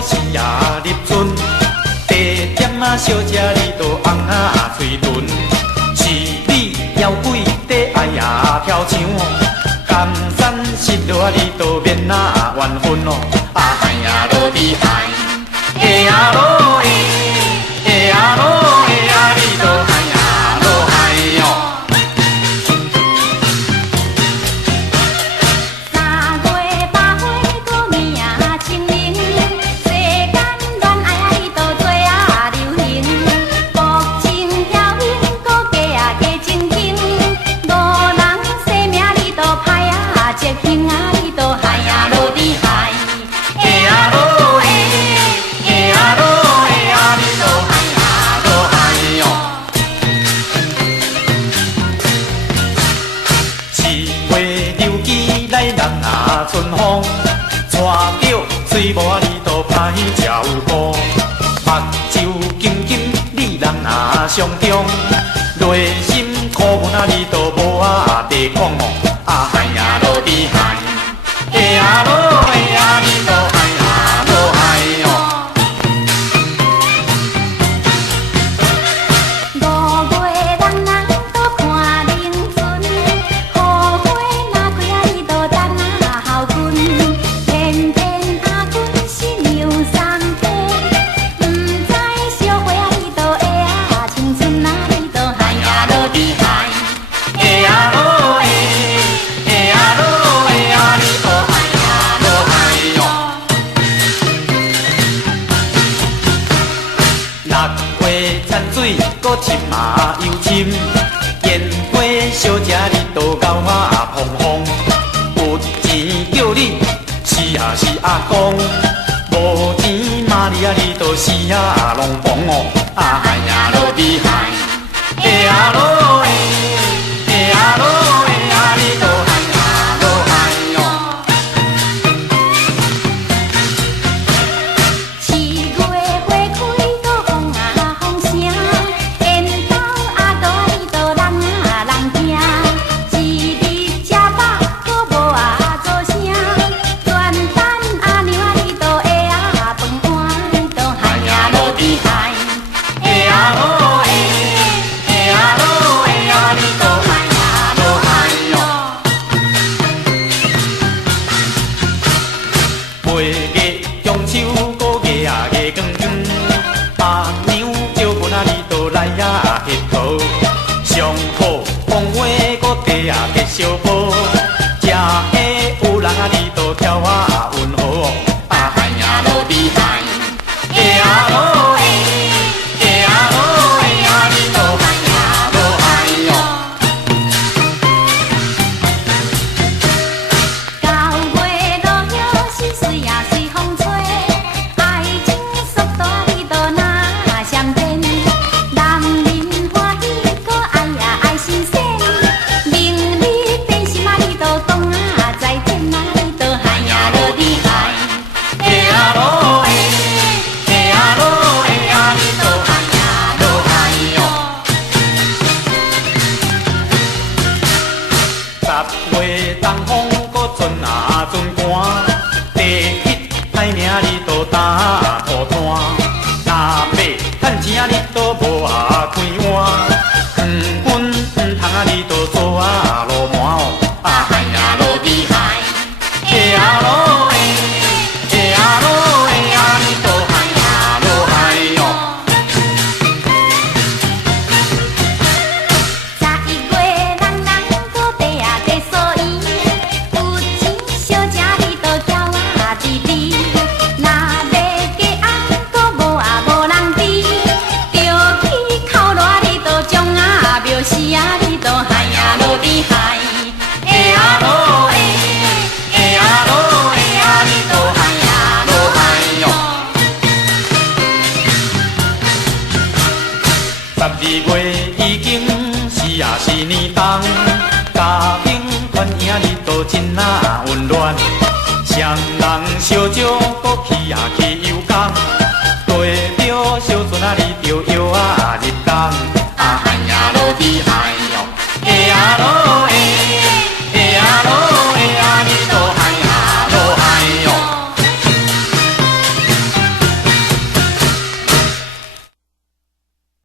都是啊入春，地点啊小姐你都红啊嘴唇，是你妖鬼在爱呀跳墙，江山失落啊你都免啊怨恨哦，啊嗨呀落地嗨，哎呀落哎，哎呀落哎呀你都嗨呀落嗨哟。春风带着水波你都歹照顾，目睭金金你人啊上中，内心苦闷啊你都无啊地抗哦，啊嗨呀落地嗨，哎呀落哎呀你都嗨呀落嗨哦。搁深嘛又深，烟花小姐你都交我碰碰，有钱叫你是啊是阿公，无钱骂你啊你都是啊龙凤哦，啊嗨呀落地嗨，哎呀落哎，哎呀落哎呀你都嗨呀落嗨哟。上好讲话搁地啊结小波，食的有人啊你都挑啊温和哦，啊嗨呀落地嗨，哎呀落哎，哎呀落哎呀你都嗨呀落嗨哟。到月落叶是水啊随风吹，爱情速度你都那闪电。东风搁阵啊阵寒，第一歹名你都打土炭，若要趁钱啊你都无啊开碗，远本远通啊你都做啊落满哦，啊嗨呀落地嗨，哎呀落哎，哎呀落哎呀你都嗨呀落嗨哟。是啊，你都嗨呀落地嗨，哎呀落哎，哎呀落哎呀，你都嗨呀落嗨哟。12月已经是啊是年冬，家庭团圆你都真啊温暖，双人烧酒搁去啊去游港，代表小船啊你就摇啊入港，啊嗨呀落地。